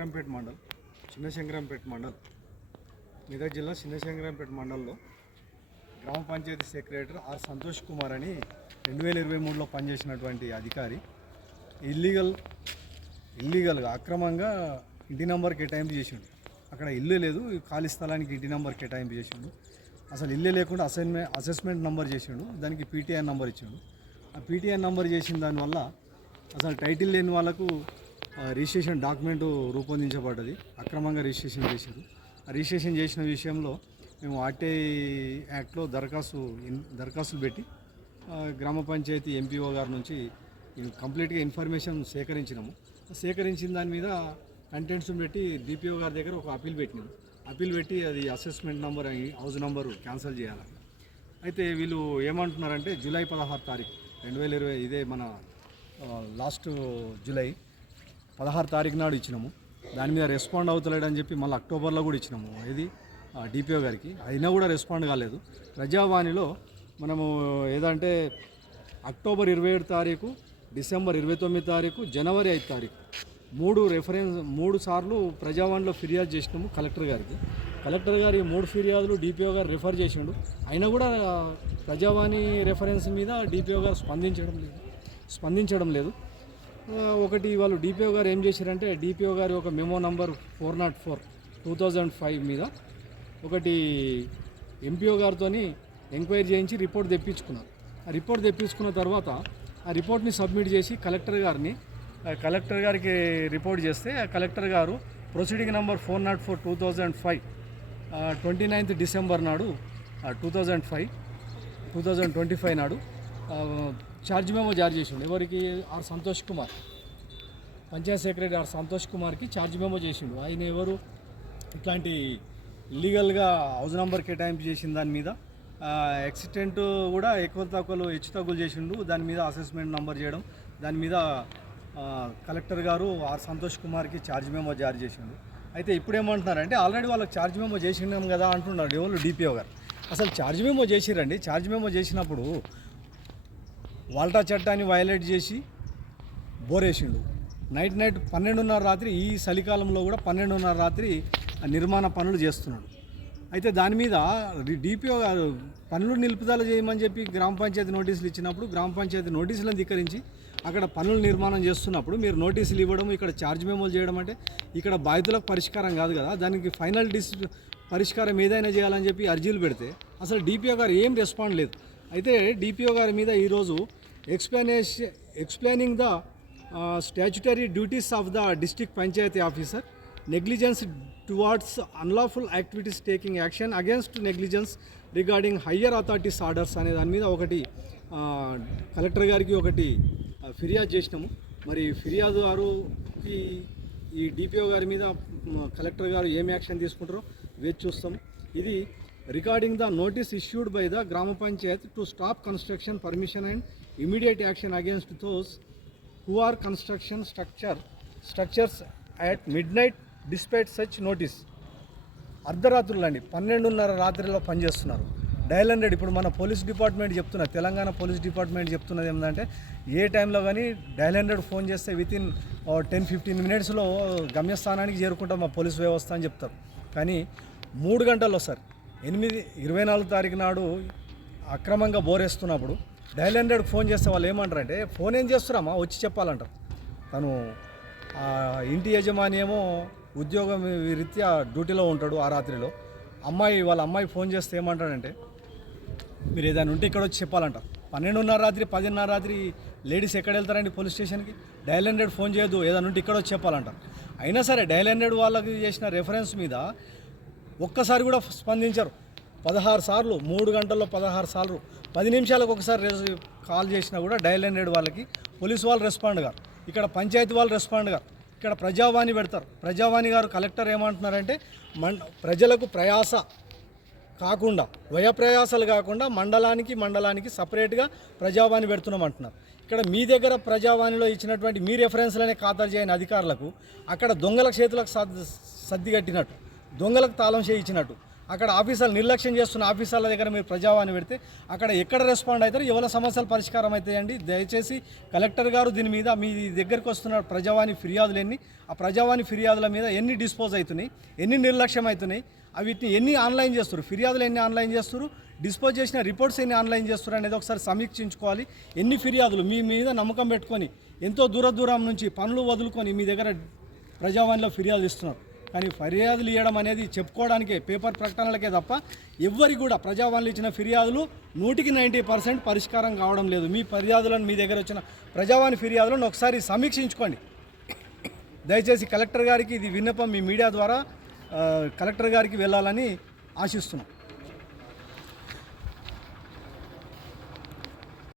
శంకరంపేట మండల్ చిన్న శంకరంపేట మండల్. మెదక్ జిల్లా చిన్న శంకరంపేట మండల్లో గ్రామ పంచాయతీ సెక్రటరీ ఆర్ సంతోష్ కుమార్ అని రెండు వేల ఇరవై మూడులో పనిచేసినటువంటి అధికారి. ఇల్లీగల్ ఇల్లీగల్గా అక్రమంగా ఇంటి నెంబర్ కేటాయింపు చేసిండు. అక్కడ ఇల్లు లేదు ఖాళీ స్థలానికి ఇంటి నెంబర్ కేటాయింపు చేసిండు. అసలు ఇల్లే లేకుండా అసైన్మెంట్ అసెస్మెంట్ నెంబర్ చేసిండు దానికి పీటీఐ నెంబర్ ఇచ్చిండు. ఆ పీటీఐ నెంబర్ చేసిన దానివల్ల అసలు టైటిల్ లేని వాళ్ళకు రిజిస్ట్రేషన్ డాక్యుమెంట్ రూపొందించబడ్డది. అక్రమంగా రిజిస్ట్రేషన్ చేశారు. ఆ రిజిస్ట్రేషన్ చేసిన విషయంలో మేము ఆర్టీఐ యాక్ట్లో దరఖాస్తు దరఖాస్తులు పెట్టి గ్రామ పంచాయతీ ఎంపీఓ గారి నుంచి కంప్లీట్గా ఇన్ఫర్మేషన్ సేకరించినాము. సేకరించిన దాని మీద కంటెంట్స్ పెట్టి డిపిఓ గారి దగ్గర ఒక అప్పీల్ పెట్టినాము అప్పీల్ పెట్టి అది assessment number house number cancel చేయాలని అయితే వీళ్ళు ఏమంటున్నారంటే జూలై పదహారు తారీఖు రెండు వేల ఇరవై ఇదే మన లాస్ట్ జూలై పదహారు తారీఖు నాడు ఇచ్చినాము. దాని మీద రెస్పాండ్ అవుతలేడు అని చెప్పి మళ్ళీ అక్టోబర్లో కూడా ఇచ్చినాము. ఇది డిపిఓ గారికి. అయినా కూడా రెస్పాండ్ కాలేదు. ప్రజావాణిలో మనము ఏదంటే అక్టోబర్ ఇరవై ఏడు తారీఖు డిసెంబర్ ఇరవై తొమ్మిది తారీఖు జనవరి ఐదు తారీఖు మూడు రెఫరెన్స్ మూడు సార్లు ప్రజావాణిలో ఫిర్యాదు చేసినాము కలెక్టర్ గారికి. కలెక్టర్ గారి మూడు ఫిర్యాదులు డిపిఓ గారు రిఫర్ చేసిండు. అయినా కూడా ప్రజావాణి రెఫరెన్స్ మీద డిపిఓ గారు స్పందించడం లేదు. స్పందించడం లేదు. ఒకటి వాళ్ళు డిపిఓ గారు ఏం చేశారంటే డిపిఓ గారి ఒక memo number four not four two thousand five మీద ఒకటి ఎంపీఓ గారితో ఎంక్వైరీ చేయించి రిపోర్ట్ తెప్పించుకున్నారు. ఆ రిపోర్ట్ తెప్పించుకున్న తర్వాత ఆ రిపోర్ట్ని సబ్మిట్ చేసి కలెక్టర్ గారిని కలెక్టర్ గారికి రిపోర్ట్ చేస్తే ఆ కలెక్టర్ గారు proceeding number four not four two thousand five twenty ninth December నాడు two thousand five two thousand twenty five నాడు ఛార్జ్ మెమో జారీ చేసిండు. ఎవరికి? R Santosh Kumar. Panchayat secretary R Santosh కుమార్కి ఛార్జ్ మెమో చేసిండు. ఆయన ఎవరు? ఇట్లాంటి లీగల్గా హౌస్ నెంబర్ కేటాయింపు చేసిన దాని మీద యాక్సిడెంట్ కూడా ఎక్కువ తక్కువలు హెచ్చు తగ్గులు చేసిండు. దాని మీద అసెస్మెంట్ నంబర్ చేయడం దాని మీద కలెక్టర్ గారు ఆర్ సంతోష్ కుమార్కి ఛార్జ్ మెమో జారీ చేసిండు. అయితే ఇప్పుడు ఏమంటున్నారంటే ఆల్రెడీ వాళ్ళకి ఛార్జ్ మెమో చేసిండాం కదా అంటున్నారు ఎవరు? డిపిఓ గారు. అసలు ఛార్జ్ మెమో చేసిరండి ఛార్జ్ మెమో చేసినప్పుడు వాల్టా చట్టాన్ని వయలేట్ చేసి బోరేసిండు. నైట్ నైట్ పన్నెండున్నర రాత్రి ఈ చలికాలంలో కూడా పన్నెండున్నర రాత్రి నిర్మాణ పనులు చేస్తున్నాడు. అయితే దాని మీద డిపిఓ గారు పనులు నిలుపుదల చేయమని చెప్పి గ్రామ పంచాయతీ నోటీసులు ఇచ్చినప్పుడు గ్రామ పంచాయతీ నోటీసులను ధిక్కరించి అక్కడ పనులు నిర్మాణం చేస్తున్నప్పుడు మీరు నోటీసులు ఇవ్వడం ఇక్కడ ఛార్జ్ మెమోలు చేయడం అంటే ఇక్కడ బాధితులకు పరిష్కారం కాదు కదా. దానికి ఫైనల్ డిస్ పరిష్కారం ఏదైనా చేయాలని చెప్పి అర్జీలు పెడితే అసలు డిపిఓ గారు ఏం రెస్పాండ్ లేదు. అయితే డిపిఓ గారి మీద ఈరోజు explanation explaining the statutory duties of the district panchayat officer negligence towards unlawful activities taking action against negligence regarding higher authorities orders అనే దాని మీద ఒకటి కలెక్టర్ గారికి ఒకటి ఫిర్యాదు చేసినాము. మరి ఫిర్యాదుదారుకి ఈ డిపిఓ గారి మీద కలెక్టర్ గారు ఏం యాక్షన్ తీసుకుంటారో వేచి చూస్తాం ఇది regarding the notice issued by the gram panchayat to stop construction permission and immediate action against those who are construction structure structures at midnight despite such notice అర్ధరాత్రులు అండి పన్నెండున్నర రాత్రిలో పనిచేస్తున్నారు. డైల్ హండ్రెడ్ ఇప్పుడు మన పోలీస్ డిపార్ట్మెంట్ చెప్తున్న Telangana police department చెప్తున్నది ఏంటంటే ఏ టైంలో కానీ డైల్ హండ్రెడ్ ఫోన్ చేస్తే విత్ ఇన్ టెన్ ఫిఫ్టీన్ మినిట్స్లో గమ్యస్థానానికి చేరుకుంటాం మా పోలీస్ వ్యవస్థ అని చెప్తారు. కానీ మూడు గంటల్లో సార్ ఎనిమిది ఇరవై నాలుగు తారీఖు నాడు అక్రమంగా బోరేస్తున్నప్పుడు డైల్ హండ్రెడ్ ఫోన్ చేస్తే వాళ్ళు ఏమంటారంటే ఫోన్ ఏం చేస్తున్నామా? వచ్చి చెప్పాలంటారు. తను ఇంటి యజమాని ఏమో ఉద్యోగం రీత్యా డ్యూటీలో ఉంటాడు ఆ రాత్రిలో. అమ్మాయి వాళ్ళ అమ్మాయి ఫోన్ చేస్తే ఏమంటాడంటే మీరు ఏదైనా ఉంటే ఇక్కడ వచ్చి చెప్పాలంట పన్నెండున్నర రాత్రి పదిన్నర రాత్రి లేడీస్ ఎక్కడ వెళ్తారండి పోలీస్ స్టేషన్కి? డయల్ హండ్రెడ్ ఫోన్ చేయొద్దు ఏదైనా ఉంటే ఇక్కడ వచ్చి చెప్పాలంట అయినా సరే డయల్ హండ్రెడ్ వాళ్ళకి చేసిన రెఫరెన్స్ మీద ఒక్కసారి కూడా స్పందించరు. పదహారు సార్లు మూడు గంటల్లో పదహారు సార్లు పది నిమిషాలకు ఒకసారి కాల్ చేసినా కూడా డయల్ హండ్రెడ్ వాళ్ళకి పోలీస్ వాళ్ళు రెస్పాండ్ గారు. ఇక్కడ పంచాయతీ వాళ్ళు రెస్పాండ్ గారు. ఇక్కడ ప్రజావాణి పెడతారు. ప్రజావాణి గారు కలెక్టర్ ఏమంటున్నారంటే మన్ ప్రజలకు ప్రయాస కాకుండా వ్యయప్రయాసాలు కాకుండా మండలానికి మండలానికి సపరేట్గా ప్రజావాణి పెడుతున్నాం అంటున్నారు ఇక్కడ మీ దగ్గర ప్రజావాణిలో ఇచ్చినటువంటి మీ రెఫరెన్స్లనే ఖాతరు చేయని అధికారులకు అక్కడ దొంగల చేతులకు సర్ది కట్టినట్టు. దొంగలకు తాళం చేయించినట్టు. అక్కడ ఆఫీసర్లు నిర్లక్ష్యం చేస్తున్న ఆఫీసర్ల దగ్గర మీరు ప్రజావాణి పెడితే అక్కడ ఎక్కడ రెస్పాండ్ అవుతారు ఎవరి సమస్యలు పరిష్కారం అవుతాయండి? దయచేసి కలెక్టర్ గారు దీని మీద మీ దగ్గరికి వస్తున్న ప్రజావాణి ఫిర్యాదులు ఎన్ని? ఆ ప్రజావాణి ఫిర్యాదుల మీద ఎన్ని డిస్పోజ్ అవుతున్నాయి? ఎన్ని నిర్లక్ష్యం అవుతున్నాయి? వీటిని ఎన్ని ఆన్లైన్ చేస్తారు ఫిర్యాదులు ఎన్ని ఆన్లైన్ చేస్తారు డిస్పోజ్ చేసిన రిపోర్ట్స్ ఎన్ని ఆన్లైన్ చేస్తారు అనేది ఒకసారి సమీక్షించుకోవాలి. ఎన్ని ఫిర్యాదులు? మీ మీద నమ్మకం పెట్టుకొని ఎంతో దూర దూరం నుంచి పనులు వదులుకొని మీ దగ్గర ప్రజావాణిలో ఫిర్యాదులు ఇస్తున్నారు. కానీ ఫిర్యాదులు ఇవ్వడం అనేది చెప్పుకోవడానికే పేపర్ ప్రకటనలకే తప్ప ఎవ్వరికి కూడా ప్రజావాణిలో ఇచ్చిన ఫిర్యాదులు నూటికి నైంటీ పర్సెంట్ పరిష్కారం కావడం లేదు. మీ ఫిర్యాదులను మీ దగ్గర వచ్చిన ప్రజావాణి ఫిర్యాదులను ఒకసారి సమీక్షించుకోండి. దయచేసి కలెక్టర్ గారికి ఇది విన్నపం మీ మీడియా ద్వారా కలెక్టర్ గారికి వెళ్ళాలని ఆశిస్తున్నాం.